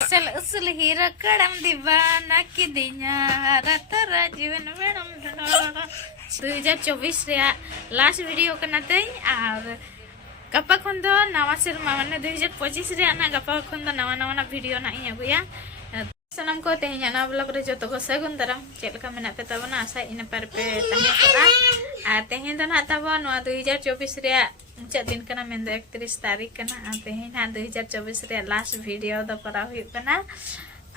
Usul hira kadam dibana kidinya rata rajuan benam dana 2024 ᱨᱮᱭᱟᱜ last video कना तई और गप्पा खन दो नवा सेरमा माने 2025 ᱨᱮᱭᱟᱜ ना गप्पा खन दो नवा नवा वीडियो ना इ अगुया सनम को तेहना ना ब्लॉग रे जतो को सगुन दराम चेलका मेना पे तबना आशा इन पर पे तहे करा आ तेहे दो ना तब नवा 2024 ᱨᱮᱭᱟᱜ मुचाद दिन कना मेन 31 तारीख कना आ तेहे ना 2024 ᱨᱮᱭᱟᱜ लास्ट वीडियो दो करा हुई कना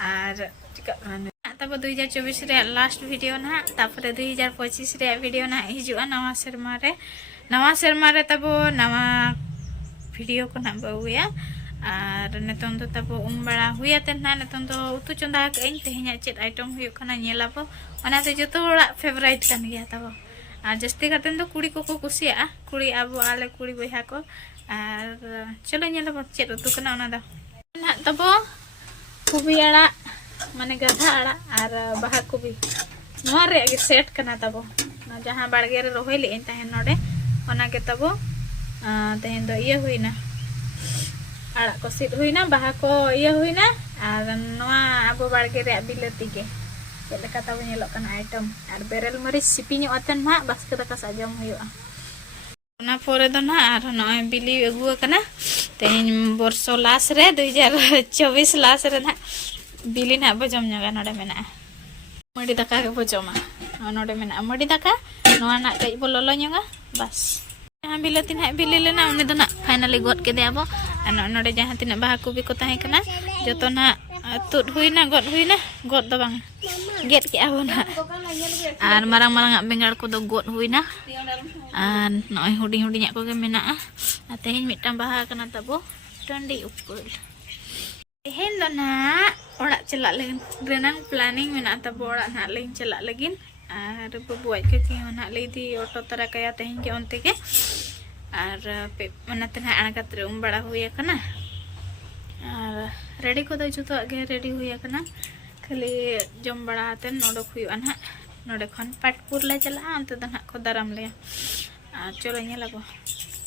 और तब 2024 रे लास्ट वीडियो ना तापर 2025 रे वीडियो ना हिजुआ नवा सेरमा रे तब नवा वीडियो को ना बहुया और नेतन तो तब बड़ा हुया तेना नेतन तो उतु चंदा कइन तेहना चेत आइटम हुयो कना नेलाबो ओना तो जतो हड़ा फेवरेट कन गया तब और जस्ती कातेन तो कुड़ी को कुसिया कुड़ी अब आले कुड़ी बहा को और चलो नेलाबो चेत उतु कना ओना दा ना तब कुबी आड़ा माने गधा आड़ा और बाहा कुबी नोआ रे सेट कना तब जहां बाड़गे रे रोहै ले तहन नोडे ओना के तब तहन दो ये हुईना आड़ा को सिट हुईना बाहा को ये हुईना और नोआ अब बाड़गे रे बिलती के चेलका तब नेलो कना आइटम और बेरल मरी सिपी ᱧᱚᱜ अतन मा बस के दका साजम हुआ ओना पोरे दो ना और नोय बिली अगुआ कना तहन बरसो लास्ट रे 2024 लास्ट रे ना बिली ना बजम जगह नोडे मेना मडी दाका के बजमा नोडे मेना मडी दाका नोआ ना कई बोलोलो ᱧᱚᱜᱟ बस जहां बिलती ना बिली लेना उनी दो ना फाइनली गड के देबो नोडे जहां तिना बाहा कुबी को ताहे कना जतो ना तुद हुईना गड दो बांग गेट के आबो ना और मारang मारang बेंगाड़ को दो गड हुईना और नोय हुडी हुडी ᱧᱟᱜ को के मेना आ तेहिन मिटां बाहा कना तबो टंडी उपल तेहेन दो ना ओड़ा चला लेगिन रेनांग प्लानिंग मेना तब ओड़ा ना लेगिन चला लेगिन और बबुआई के की ना लेदी ऑटो तरा कया तेहिन के ओनते के और पे ओना तना आणगात रे बड़ा हुई कना और रेडी को दो जुतो आगे रेडी हुई कना खाली जम बड़ा आते नोडक हुई ना नोडे खन पाटपुर ले चला अंत दना को दाराम ले चलो नेलाबो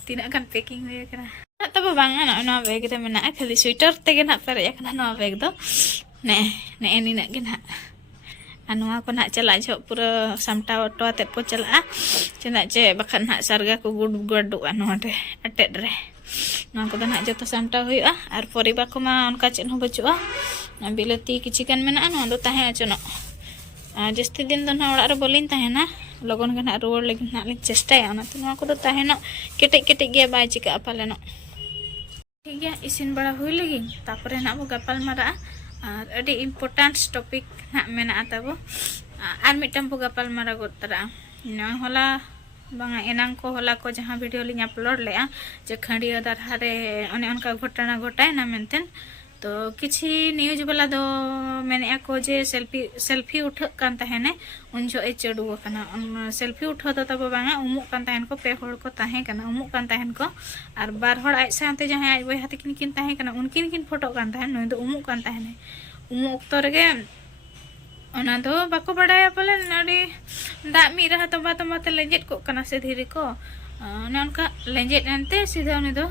तीना गन पैकिंग हुई कना तब बांगा ना बैग रे मेना खाली स्वेटर तेगे ना पेरे कना ना बैग दो ने निना गे ना अनुआ को ना चला जो पूरा सामटा ऑटो आते को चला चना चे बखन ना सरगा को गुड गडु नोडे अटेड रे ना को ना जतो सामटा हुआ और परिबा को मा उनका चेन हो बचुआ बिलती किचिकन मेना ना दो ताहे अचनो जस्ती दिन दो ना ओड़ा रे बोलिन ताहे ना लगन के ना रोड लेकिन ना ले चेष्टाया ना तो ना को दो ताहे ना केटे गे बाय चिका पालेनो ठीक है इसिन बड़ा हुई लगी तापरे ना वो गपाल मारा और अडी इम्पोर्टेंट टॉपिक ना मेना तब और मिटम बो गपाल मारा गोतरा ना होला बांगा एनांग को होला को जहां वीडियो लिंग अपलोड लेआ जे खंडिया दारहा रे ओने उनका घटना घटाय ना मेंटेन तो किछि न्यूज वाला दो मैंने को जे सेल्फी उठ कान तहने उन जो ए चडू कना सेल्फी उठो तो तब बांगा उमु कान तहन को पे होड़ को ताहे कना उमु कान तहन को और बार होड़ आइ साथे जहां आइ बय हाथ किन ताहे कना उनकिन किन फोटो कान तहन नय दो उमु कान तहने उमु ओक्तो रेगे ओना दो बाको बडाया पले नडी दा मी रहा तो बात मत लेजेट को कना से धीरे को ने उनका लेजेट अंते सीधा उनी दो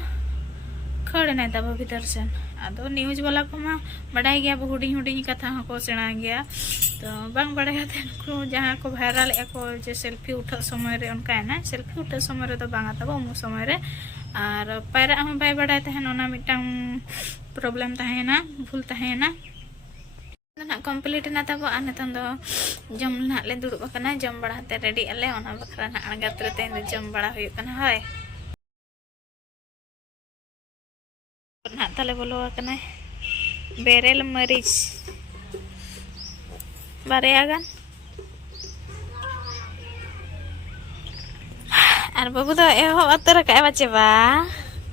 खड़े ना तब भीतर से आदो न्यूज वाला को मा बड़ाई गया हुडी हुडी कथा को सेना गया तो बांग बड़ाया को जहां को वायरल एको जे सेल्फी उठा समय रे उनका है ना सेल्फी उठा समय रे तो बांगा तब मु समय रे और पैरा हम बाय बड़ाय तहन ओना मिटांग प्रॉब्लम तहे ना भूल तहे ना ना कंप्लीट ना तब अनतन दो जम ना ले दुड़ बकना जम बड़ा ते रेडी अले ओना बखरा ना अणगात रे तेन जम बड़ा हुई कना होय ना तले बोलो कना बेरेल मरीच बारेयागान और बाबू दो एहो अतर का बच्चे बा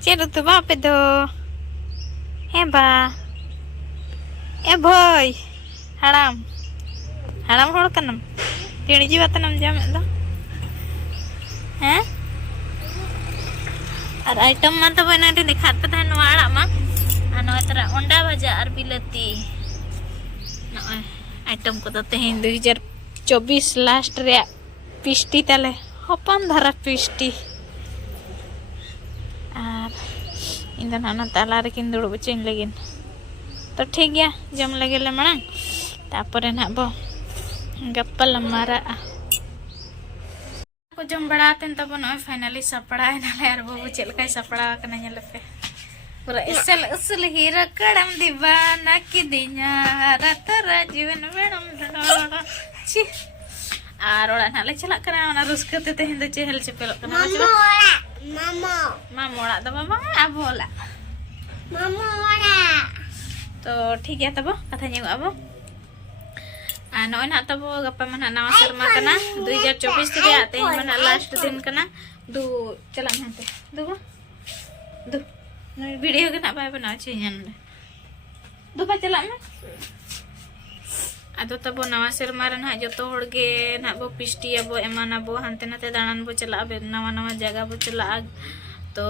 चेरो तो बा पे दो हे बा ए भाई हराम होड़ कनम टिणी जी बातनम जाम दो हैं और आइटम मा तो बना दे दिखात पे था नवाड़ा मा अनो तरा अंडा भजा और बिलती नय आइटम को तो तेहिन 2024 लास्ट रे पिस्टी तले हपन धारा पिस्टी और इन ना ताला रे किन दुड़ बचिन लेगिन तो ठीक गया जम लगे ले मांग तापर ना बो गप्पल मारा को जम बड़ाते तब न फाइनली सपड़ा यार बाबू चलका सपड़ा पे पूरा असल असल हीरा कड़म दीवाना की दिया रतरा जीवन बेड़म ची और ओड़ा नाले चला करा ओना रुस्कते तेहन दो चेहल चेपेल कना मामा मामा ओड़ा दो बाबा आबोला मामा ओड़ा तो ठीक है तब कथा न्यू अब नॉय ना तब गप्पा मन नवा शर्मा कना 2024 रे आते मन लास्ट दिन कना दु चला नते दु वीडियो के ना बाय बना छियन दु बा चला में आदो तब नवा शर्मा रे ना जतो होड़गे ना बो पिष्टी अब एमाना बो हानते नाते दाणन बो चला नवा नवा जगह बो चला तो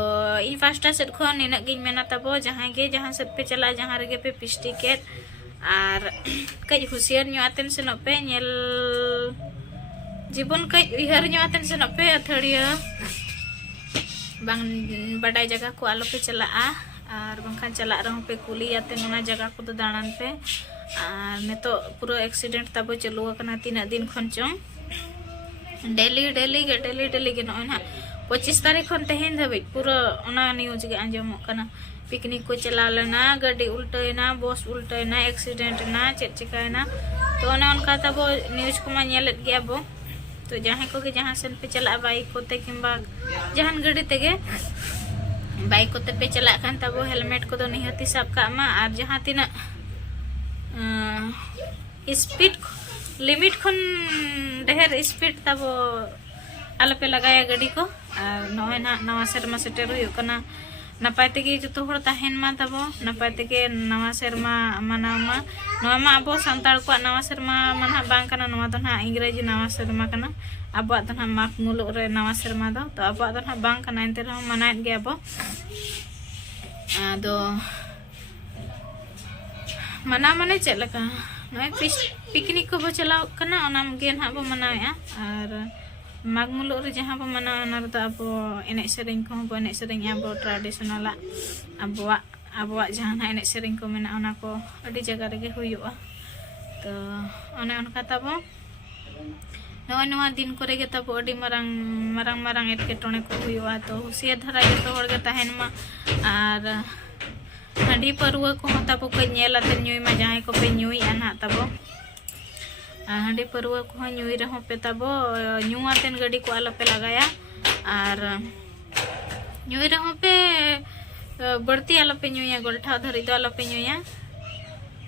इन फास्टा सेट खो निना गिन मेना तब जहां सेट पे चला जहां रेगे पे पिष्टी के और कई हुसियार न्योआतेन सेनो पे नेल जीवन कई उहर न्योआतेन सेनो पे अथड़िया बांग बड़ाई जगह को आलो पे चला और बंखान चला रहो पे कुली आते ना जगह को तो दाणन पे और ने तो पूरा एक्सीडेंट तब चलू कना तीना दिन खन चों डेली के ना 25 तारीख खन तेहन धाबी पूरा ओना न्यूज के आंजमो कना पिकनिक को चला लेना गाड़ी उल्टना बस उल्टना एक्सीडेंट ना चेक चिकायना तो उनका तब न्यूज को नेलेत गया बो तो जहाँ को जहाँ सेन पे चला बाइक कोते किंबा जहान गाड़ी तेगे बाइक कोते पे चला खान तब हेलमेट को निहती सब का और जहाँ तीना स्पीड लिमिट खन ढेर स्पीड तब आलो पे लगाया गाड़ी को नॉय ना नवा शर्मा सेटर हुयना नपाय तेगे जो हर तहन मा तब नपाय तेगे नवा शर्मा मनावा नवा मा अब सानताड़ को नवा शर्मा माना बांग कना नवा दो ना इंग्रेजी नवा शर्मा कना अब दो ना माग मुलुग रे नवा शर्मा दो तो अब दो ना बांग कना एंते रहो मनाएत गे अब आदो मना माने चेक लका नय पिकनिक को बो चलाव कना ओनाम गे ना बो मनावेआ और माग मुलुग रे जहाँ बो मना ओना रे अब एने सेरेंग को बो एने सेरेंग अब ट्रेडिशनल अब जहाँ ना एने सेरेंग को मेना ओना को अडी जगह रे हुयुआ तो ओने ओनका तब नवा नवा दिन करे गे तब अडी मारंग एटकेटोणे को हुयुआ तो हुसिया धरा जतो होड़ गे तहन मा और हांडी परवा को तब को नेलाते न्यूई मा जहाँ को पे न्यूई आना तब हांडी परवा को न्यूई रहो पे तब न्यूआतेन गाड़ी को आलो पे लगाया और न्यूई रहो पे बढ़ती आलो पे न्यूया गोल्ठा धरी दो आलो पे न्यूया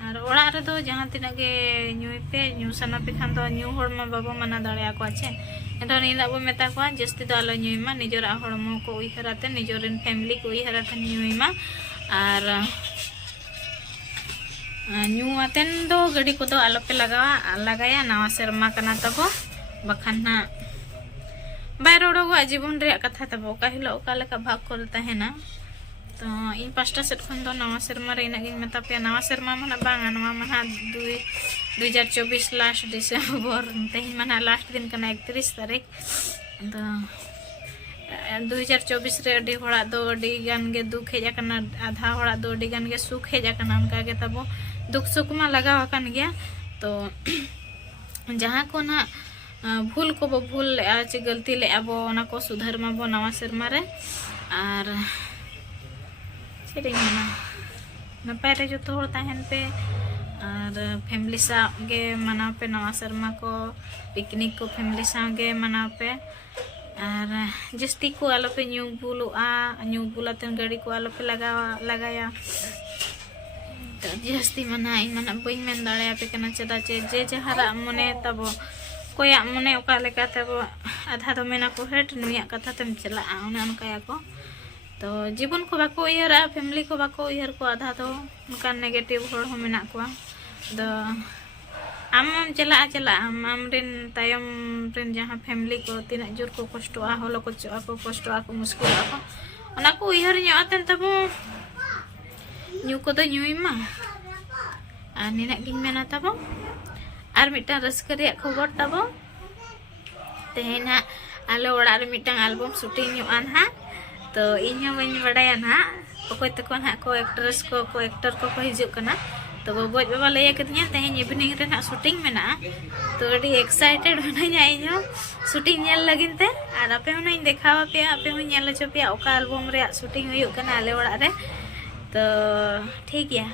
और ओड़ा रे दो जहाँ तिना गे न्यूई पे न्यू सना पे खान दो न्यू होड़ मा बाबो मना दाड़े को आछे एतो नीला बो मेता को जस्ती दो आलो न्यूई मा निजोरा होड़मो को उइहराते निजोरेन फैमिली को उइहराते न्यूई मा और न्यूआतेन दो गाड़ी को आलो पे लगाया नवा शर्मा कना तब बखान ना बाय रोडोगो जीवन रे कथा तब ओका हिलो ओका लेका भाग को तहेना तो इन पास्टा सेट खन दो नवा शर्मा रे इनागिन मेता पे नवा शर्मा मना बांगा नवा मना 2024 लास्ट डिसेंबर तेहिन मना लास्ट दिन कना 31 तारीख तो 2024 रे अडी होड़ा दो अडी गान गे दुख हेज आकना आधा होड़ा दो अडी गान गे सुख हेज आकना उनका गे तब दुख सुख मा लगाव आकन गया तो जहाँ को ना भूल को बो भूल ले चे गलती ले अब ओना को सुधार मा बो नवा शर्मा रे और चेरिंग ना नपाय रे जतो होड़ तहन पे और फैमिली सा गे मनाव पे नवा शर्मा को पिकनिक को फैमिली सा गे मनाव पे और जस्ती को आलो पे न्यू बुलाते गाड़ी को आलो पे लगाया तो जस्ती मना इन मना बई मेन दाड़े पे कना चदा चे जे जहारा मने तब कोया मने ओका लेका तब आधा दो मेना को हेट नुया कथा तम चला ओने अनकाया को तो जीवन को बाको उयहरा फैमिली को बाको उयहर को आधा तो उनका नेगेटिव होड़ हो मेना को तो आम चला आम रेन तायम रेन जहाँ फैमिली को तीना जोर को कष्टोआ हलो को कष्टोआ को मुश्किल को ओना को उयहर न्योआतेन तब न्यू को तो न्यूई मा और निना गिन मेना तब और मिटा रस्का रे खबर तब तेना आलो ओड़ा रे मिटा एल्बम शूटिंग न्योआन हा तो इन बन बड़ाया ना अकोय तक को एक्ट्रेस को एक्टर को हिजू कना तो बबोज बाबा लय कदिया तेहें इवनिंग रे ना शूटिंग मेना तो अड़ी एक्साइटेड होना इन शूटिंग नेल लगिन ते और आपे होना देखावा पे आपे हो नेल हचो पे ओका एल्बम रे शूटिंग हुई कना आले ओड़ा रे तो ठीक गया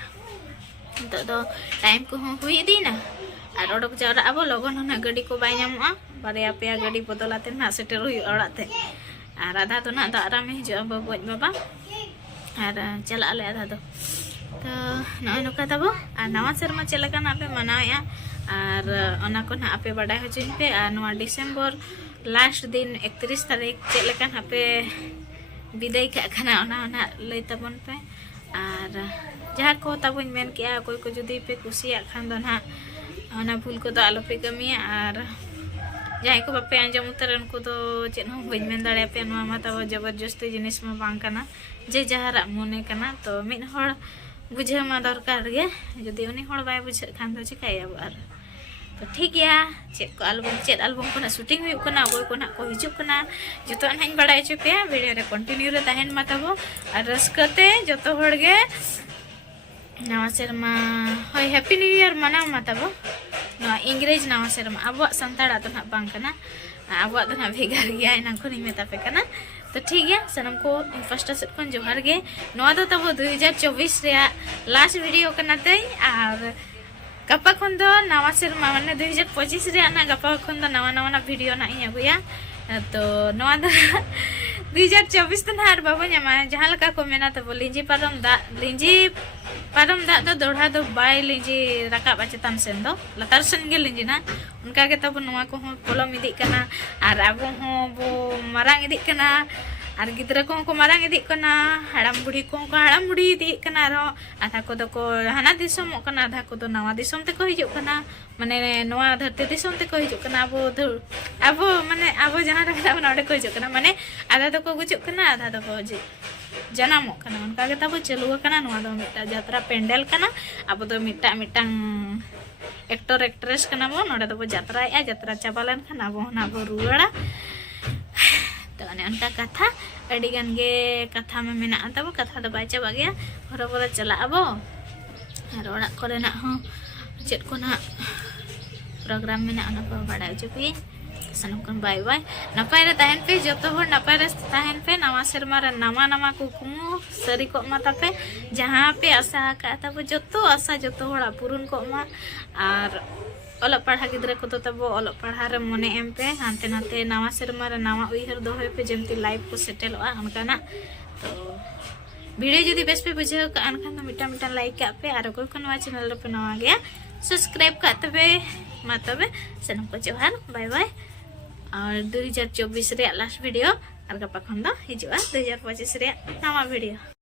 तो टाइम को हुई दीना और ओडक जावरा अब लगन होना गाड़ी को बाय नामोआ बारिया पे गाड़ी बदलाते ना सेटर हुई ओड़ाते और आधा तो ना दारा में हिजो बबोज बाबा और चला ले आधा तो नॉय नौका तबो और नवा सेरमा चलकाना पे मनाया और ओना को ना पे बड़ा हजिन पे और नवा डिसेंबर लास्ट दिन 31 तारीख चलकाना पे विदाई खाना ओना लय तबन पे और जहाँ को तबन मेन के कोई को जुदी पे कुसिया खान दो ना ओना भूल को तो आलो पे कमिया और जहाँ को बापे आंजम उतर उनको तो चेन हम बन मेन दाड़े पे नमा तब जबरदस्ती जिनिस में बांग कना जे जहाँ मोने कना तो मिन हर बुझे मा दरकार गे जदि उनी हर बाय बुझे खान तो चिकाया और तो ठीक गया चेक को एल्बम को ना शूटिंग हुई कना बोय को ना को हिजु कना जतो नाइन बड़ाय च पे वीडियो रे कंटिन्यू रे तहन मा तबो और रसकते जतो हर गे नवा सेरमा होय हैप्पी न्यू ईयर मनाव मा तबो नवा इंग्रेज नवा सेरमा अब संताड़ा तो ना बांग कना अब तो ना भेगार गया इना को नहीं मेता पे कना तो ठीक है सनम को फर्स्ट सेट को जोहार गे नवा दो तब 2024 रे लास्ट वीडियो कना तई और गपा खन दो नवा सेरमा माने 2025 रे ना गपा खन दो नवा नवा ना वीडियो ना इ अगुया तो नवा दो 2024 तो ना बाबा न्यामा जहां लका को मेना तो लिंजी पारम दा तो दोढ़ा दो बाय लिंजी रका बचतन सेन दो लतार सेन गे लिंजी ना उनका के तब नवा को हो पोलम इदी कना और अब हो बो मारांग इदी कना और गिद्रा को मारांग इदी कना हड़ाम बुढ़ी को हड़ाम बुढ़ी इदी कना रो आधा को दो हाना दिसम कना आधा को दो नवा दिसम ते को हिजु कना माने नवा धरती दिसम ते को हिजु कना अब माने अब जहां रखा नोडे को हिजु कना माने आधा तो को गुजु कना आधा तो को जनामो कना उनका के तब चलु कना नवा दो मिटा यात्रा पेंडल कना अब तो मिटा मिटांग एक्टर एक्ट्रेस कना बो नोडे तो यात्रा यात्रा चाबालन कना बो ना बो रुवाड़ा तो उनका कथा अड़ी गान गे कथा में मेना तब कथा तो बाय चाबा गया हर बोरा चला अबो और ओड़ा करे ना हो चेत को ना प्रोग्राम में ना ओना को बड़ा जुपी सनम कन बाय बाय नपाय रे तहन पे जतो हो नपाय रे तहन पे नवा शर्मा रे नवा कुकुमु सरी को माता पे जहां पे आशा का तब जतो आशा जतो होड़ा पूर्ण को मा और ओला पढ़ा गिद्रे को तो तब ओला पढ़ा रे मने एम पे हानते नाते नवा शर्मा रे नवा उइहर दो पे जेमती लाइव को सेटलवा उनका ना तो वीडियो जदी बेस पे बुझे का अनखान तो मिटा मिटा लाइक का पे और कोई को नवा चैनल रे पे नवा गया सब्सक्राइब का तबे मा तबे सनम को जोहार बाय बाय और 2024 रे लास्ट वीडियो और गपा खन दो हिजुआ 2025 रे नवा वीडियो।